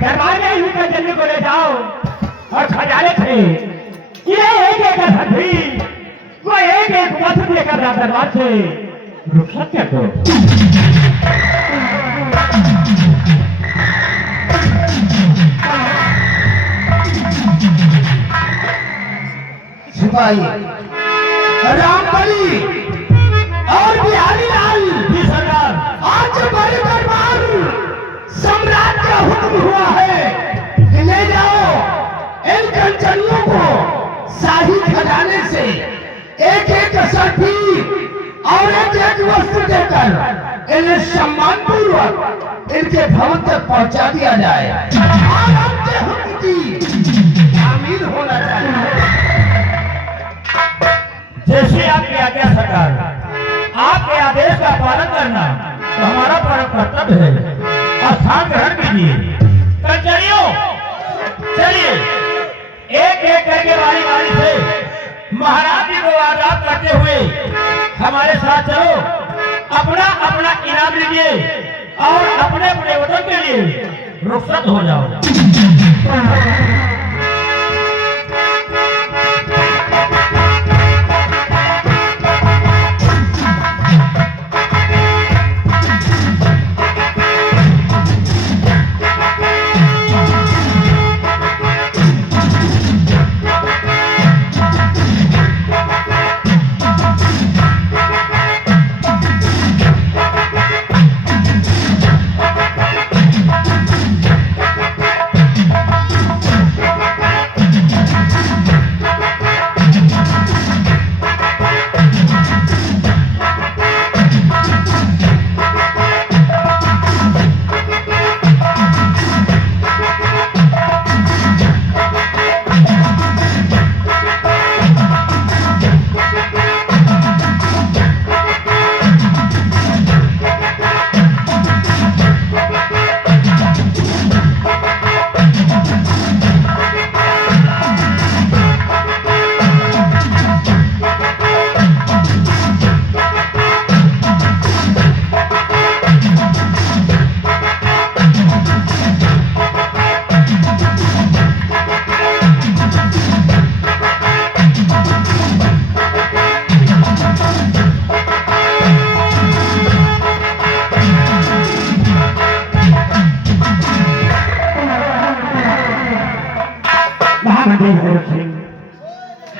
दरबार में जल्दी को ले जाओ और खजाने थे ये एक एक हड्डी वो एक एक वस्त्र लेकर दरबार से रुखसत कर दो। सिपाही रामबली और बिहारी लाल जी सरकार, आज बड़े दरबार सम्राट का हुक्म हुआ है कि ले जाओ इन कंचनियों को शाही खजाने से एक एक असरफी और एक एक वस्त्र देकर इन्हें सम्मान पूर्वक इनके भवन तक पहुंचा दिया जाए और उनके हुक्म की तामील होना चाहिए। जैसे आपकी आज्ञा सरकार, आपके आदेश का पालन करना तो हमारा परम कर्तव्य है। स्थान ग्रहण कीजिए। कंचनियों चलिए एक एक करके बारी बारी से महाराज जी को आजाद करते हुए हमारे साथ चलो। अपना अपना इनाम लीजिए और अपने अपने वतन के लिए रुखसत हो जाओ।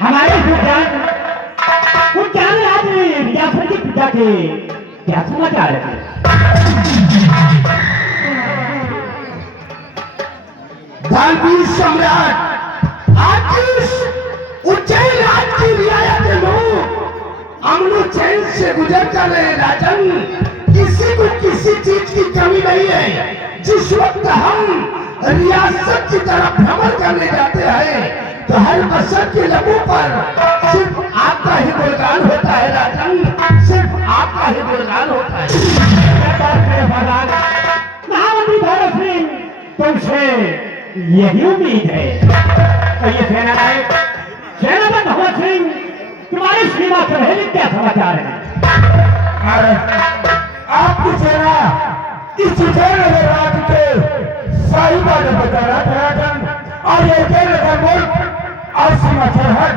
हमारे उद्यान राज में विद्याधर के पिता के क्या समाचार है? दानवीर सम्राट आज उज्जैन राज की रियायत के लोग अमन चैन से गुजर कर रहे राजन किसी को किसी चीज की कमी नहीं है। जिस वक्त हम रियासत की तरफ भ्रमण करने जाते हैं तो हर बसर के लबों पर सिर्फ आपका ही गुणगान होता है राजन, सिर्फ आपका ही गुणगान होता है। महामंत्री भैरव सिंह, तुमसे यही उम्मीद है। तो ये सेना नायक सेनापति भगत सिंह, तुम्हारी सीमा पर है क्या समाचार है? आपकी सेना इस विजयनगर राज्य के साहिबा ने बचाना राजन, और ये विजयनगर मुल्क और सीमा सरहद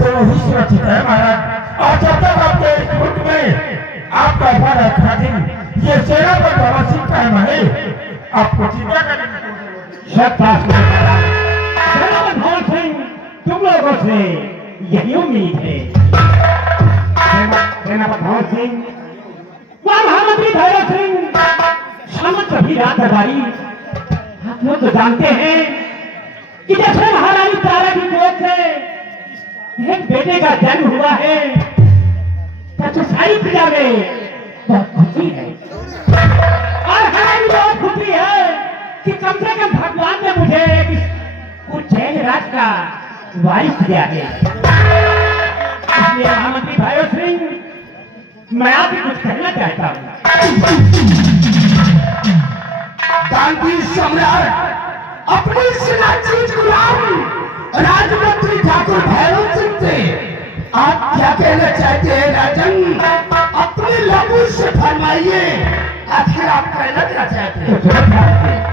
दोनों ही सुरक्षित है महाराज। और जब तक आपके इस मुल्क में आपका भारत खातिर ये सेना पर भगत सिंह कायम है, आपको चिंता करनी। शाबाश सेनापति भगत सिंह, तुम लोगों से यही उम्मीद है। सेनापति भगत सिंह, वह महामंत्री भैरव सिंह सामंत सभी रात दरबारी, आप लोग तो जानते हैं कि जैसे महारानी तारा की गोद से एक बेटे का जन्म हुआ है, तो सारी प्रजा में बहुत खुशी है। और हमें भी बहुत खुशी है कि कम से कम भगवान ने मुझे एक उज्जैन राज का वारिस दिया है। इसलिए महामंत्री भैरव सिंह, मैं आपसे कुछ कहना चाहता हूँ। गांधी सम्राट अपने सेनाधीश गुलाम राजमंत्री ठाकुर भैरव सिंह से आप क्या कहना चाहते हैं राजन? अपने लबों से फरमाइए, आखिर आप कहना क्या चाहते हैं?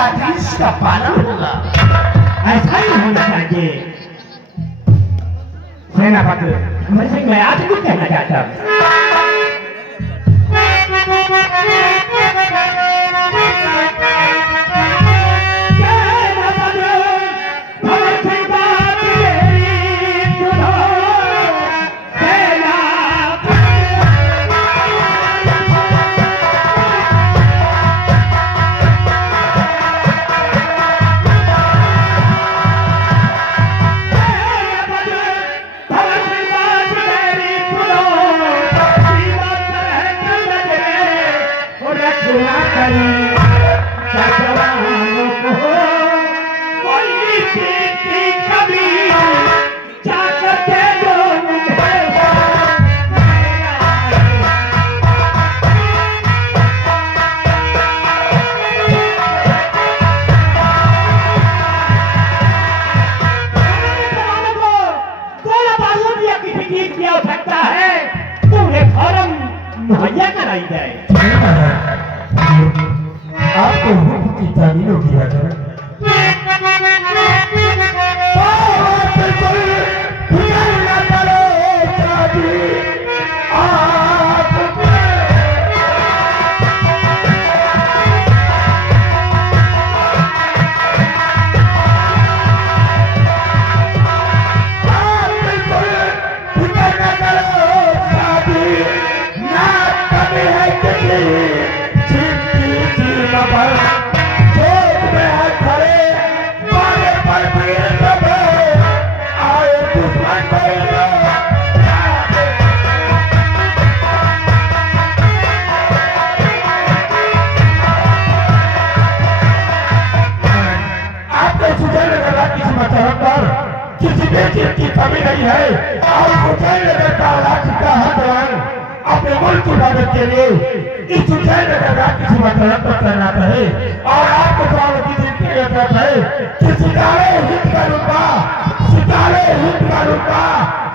आदेश का पालन होगा। ऐसा ही होना चाहिए। सेनापति अमर सिंह, मैं आज कुछ कहना चाहता हूँ। कराई जाए। नहीं महाराज, आपको हुक्म की तामील होगी राजा। किसी बेटी की कमी नहीं है और हुसैन नगर का राज्य का हकदार अपने मुल्क की मदद के लिए इस हुसैन नगर का किसी मतलब पर करना है और आपको स्वागत की जरूरत है कि सितारे हिंद का रुतबा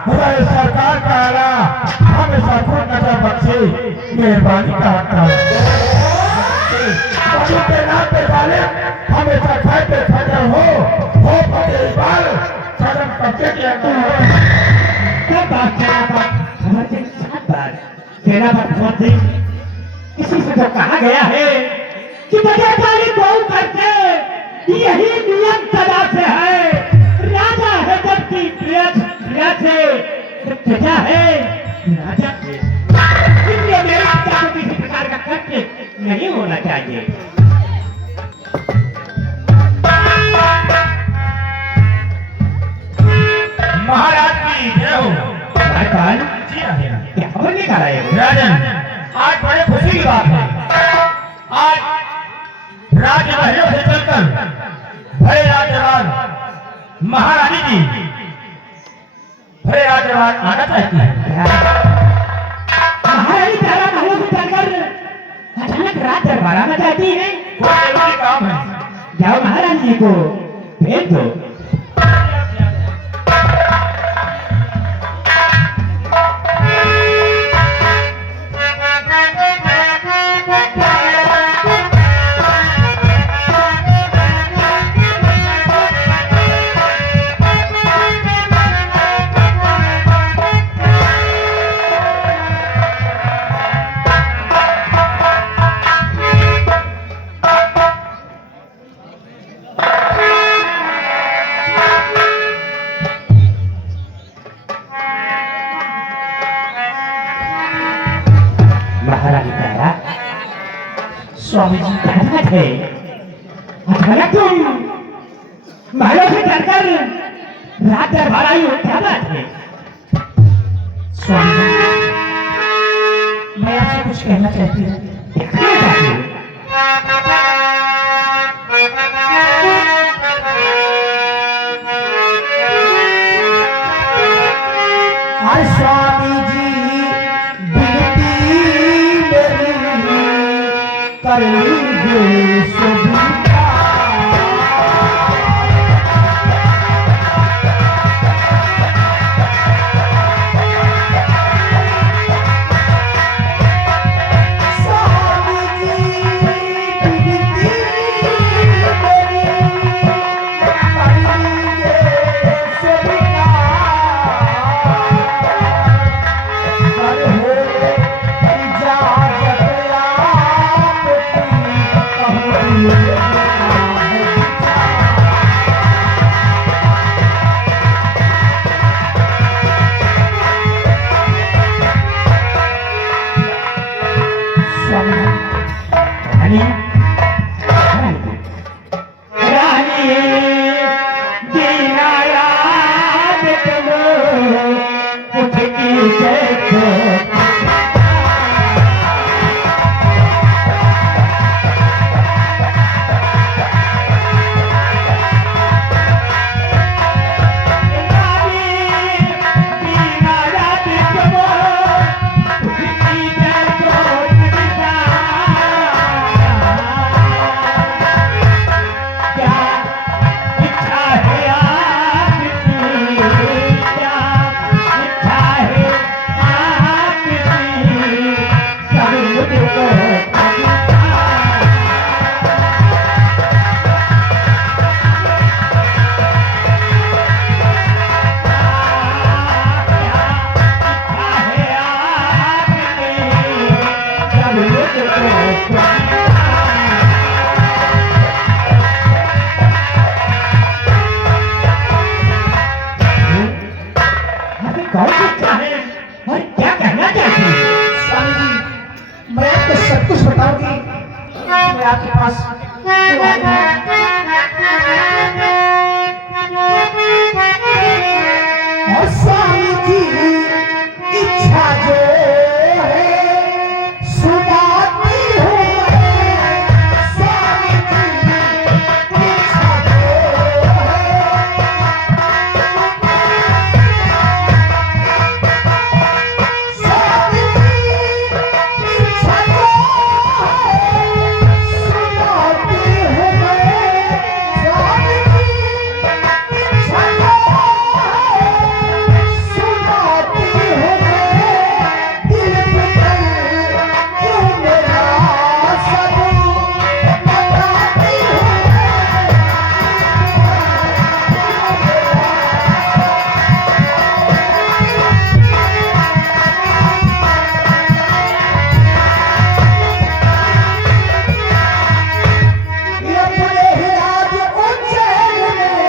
हमारे सरकार का आला हमेशा खुद नजर बख्शे मेहरबानी का हकदार के नाते वाले हमेशा खाते खड़े हो पते इकबाल कदम कब्जे किया क्या बात हमारे साथ बात तेरा बात बहुत ही किसी से तो कहा गया है कि बजाकारी बहु करते यही नियम सदा से है। राजा है जबकि प्रजा से प्रजा है राजा से, इसलिए मेरे पिता को किसी प्रकार का कष्ट नहीं होना चाहिए। महाराज की जय हो। राजपाल जी आज्ञा। क्या खबर लेकर आए हो? राजन, आज बड़े खुशी की बात है। आज राजमहलों से चलकर बड़े राजवान महारानी जी बड़े राजवान आना चाहती है। महारानी तारा महलों से चलकर अचानक रात दरबार आना चाहती है। कोई जरूरी काम है। जाओ महारानी जी को भेज दो। महारानी तारा स्वामी जी अचानक है, अचानक तुम महलों से चलकर रात दरबार आई हो, क्या बात है? स्वामी जी, मैं आपसे कुछ कहना चाहती हूँ। क्या कहना चाहती हो? अरे स्वामी जी, विनती मेरी कर लीजिए कौन सी इच्छा है और क्या कहना चाहती है? स्वामी जी, मैं आपको सब कुछ बताऊंगी। मैं आपके पास क्यों आई हूँ? और स्वामी जी, इच्छा जो है सुनाती हूँ मैं। स्वामी जी, इच्छा जो है स्वामी जी, इच्छा जो है सुनाती हूँ मैं। स्वामी जी, इच्छा जो है सुनाती हूँ मैं। दिल पे क्यों मेरा सब बताती हूँ ये अपने ही आज उज्जैन में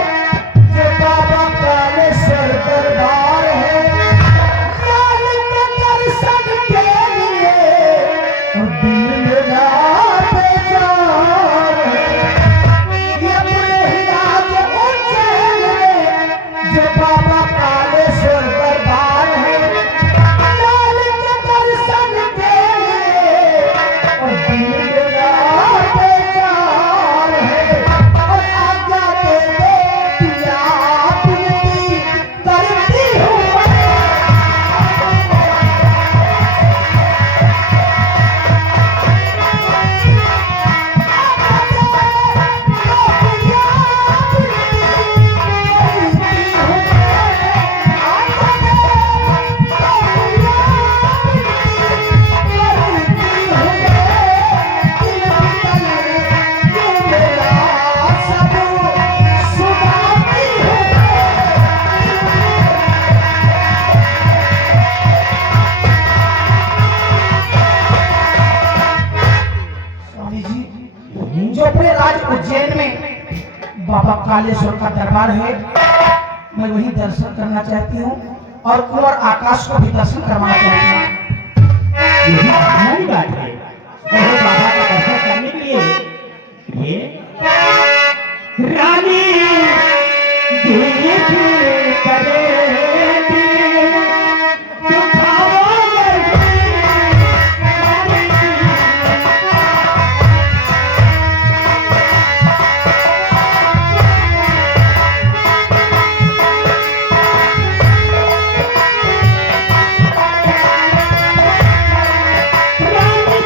जो बाबा कालेश्वर दरबार है, लाल के दर्शन के लिए और दिल मेरा बेजार है। ये अपने ही आज उज्जैन में जो बाबा कालेश्वर दरबार है, लाल के दर्शन के लिए और दिल मेरा बेजार है। और आज्ञा दे दे पिया, विनती करती हूँ मैं। स्वामी जी, जो अपने राज उज्जैन में बाबा कालेश्वर का दरबार है, मैं वही दर्शन करना चाहती हूँ और कुंवर आकाश को भी दर्शन करवाना चाहती हूँ। यही हमारी बात है। और बाबा का दर्शन करने के लिए ये रानी देख करेगी तो रानी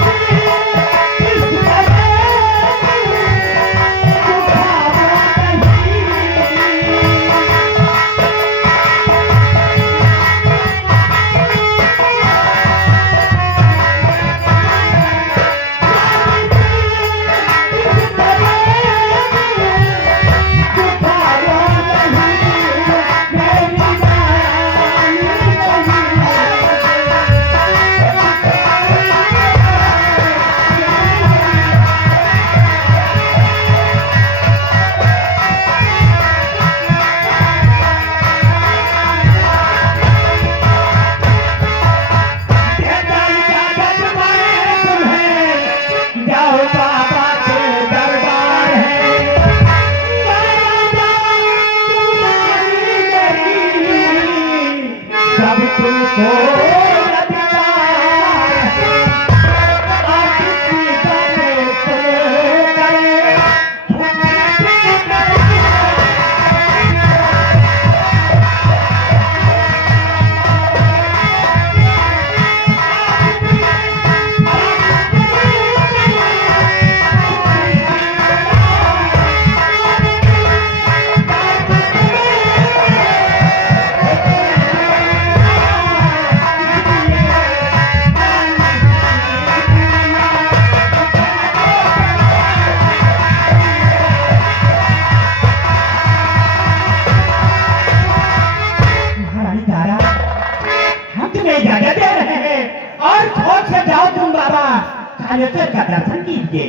कालेश्वर का दर्शन कीजिए।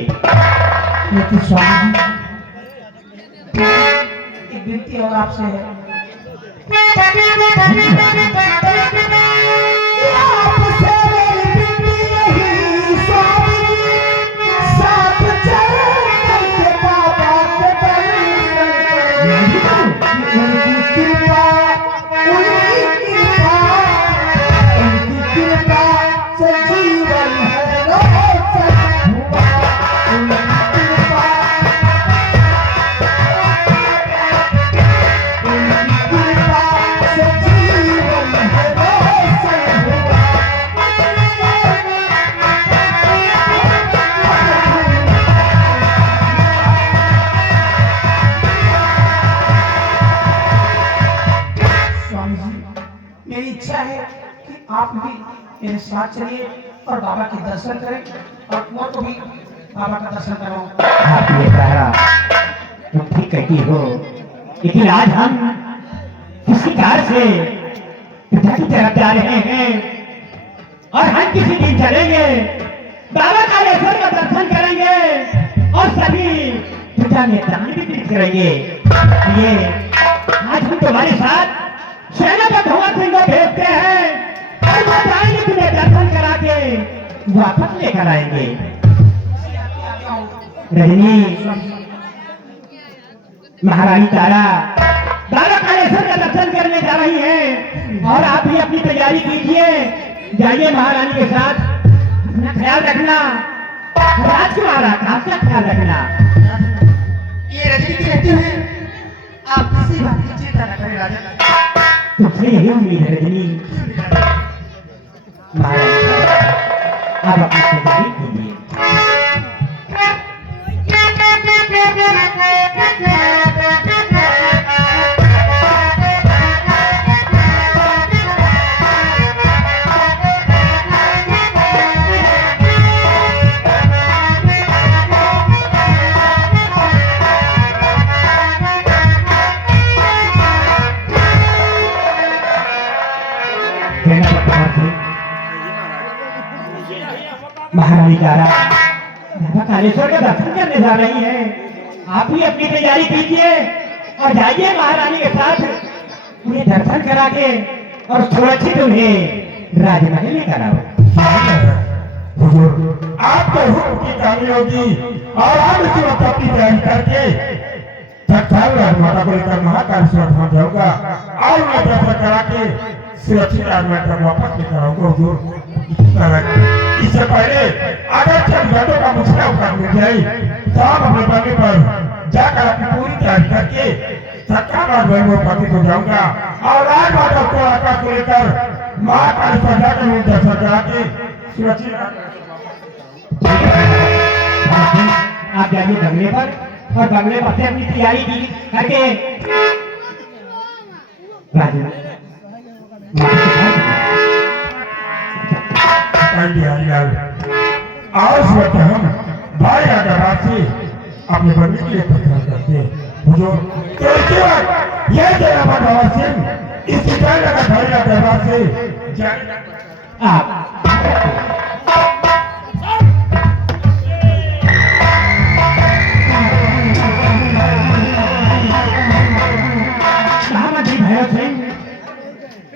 लेकिन स्वामी जी, एक विनती और आपसे है। आपसे मेरी विनती यही स्वामी जी, साथ चल के बाबा के दर्शन करें। उनकी कृपा से जीवन है रोशन हुआ। उनकी कृपा से जीवन है रोशन हुआ। स्वामी जी, मेरी इच्छा है कि आप भी मेरे साथ चलिए और बाबा के दर्शन करें और मैं को भी बाबा का दर्शन कराऊं। आप ये कहा तुम ठीक कहती हो, लेकिन आज हम किसी कार से पिता की तरफ जा रहे हैं और हम किसी दिन चलेंगे, बाबा कालेश्वर का दर्शन करेंगे और सभी पिता में दान वितरित करेंगे। ये आज हम तुम्हारे साथ सेना का भगवान सिंह को भेजते हैं और वो जाएंगे तुम्हें दर्शन करा के वापस लेकर आएंगे। रजनी, महारानी तारा बाबा कालेश्वर का दर्शन करने जा रही हैं और आप भी अपनी तैयारी कीजिए। जाइए महारानी के साथ, अपना ख्याल रखना, राजकुमार आकाश का ख्याल रखना। ये रजनी की रहती है, आप किसी बात की चिंता न करें राजन। तुझसे यही उम्मीद है रजनी। महारानी तारा, आप अपनी तैयारी कीजिए। महारानी तारा बाबा कालेश्वर का दर्शन करने जा रही है, आप भी अपनी तैयारी कीजिए और जाइए महारानी के साथ उन्हें दर्शन करा के और सुरक्षित उन्हें राजमहल में कराओ। हुजूर, आपके हुक्म की तामील होगी और आप इसी वक्त अपनी तैयारी करके तत्काल राजमाता को लेकर महाकालेश्वर धाम जाऊंगा और मैं दर्शन करा के सुरक्षित राजमाता को वापस लेकर आऊंगा। हुजूर, इससे पहले अगर चंद घंटों का मुझे अवकाश मिल जाए तो आप अपने बंगले पर जाकर अपनी पूरी तैयारी करके तत्काल राजमहल में उपस्थित हो जाऊंगा और राजमाता को आकाश को लेकर महाकालेश्वर जाकर उन्हें दर्शन करा के सुरक्षित। आप जाइए बंगले पर और बंगले पर से अपनी तैयारी की करके और इस वक्त हम भाई आगाबाद से अपने बंगले के लिए प्रस्थान करते हैं। हुजूर, तो इसके बाद यह तेरा बाबा सिंह इस विद्यालय का भाई आगाबाद से आप महामंत्री भैरव सिंह,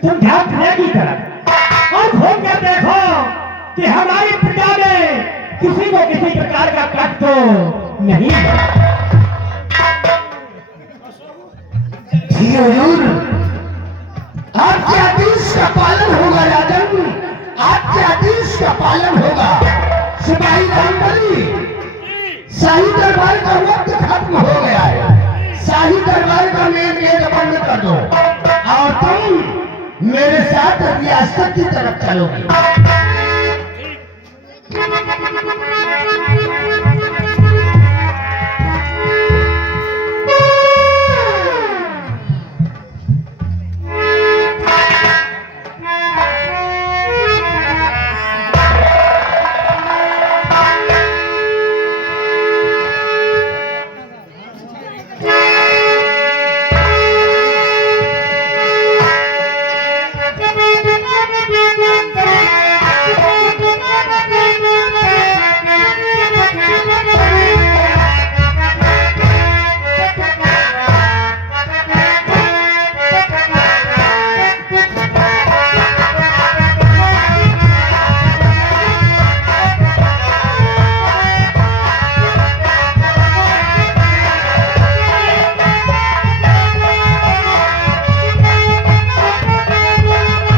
तुम ध्यान खड़े की तरफ और घूम कर देखो कि हमारी प्रजा में किसी को किसी प्रकार का कष्ट तो नहीं है। जी हुजूर, आपके आदेश का पालन होगा राजन, आपके आदेश का पालन होगा। सिपाही रामबली, शाही दरबार का वक्त खत्म हो गया है, शाही दरबार का मेन गेट बंद कर दो और तुम मेरे साथ रियासत की तरफ चलोगे।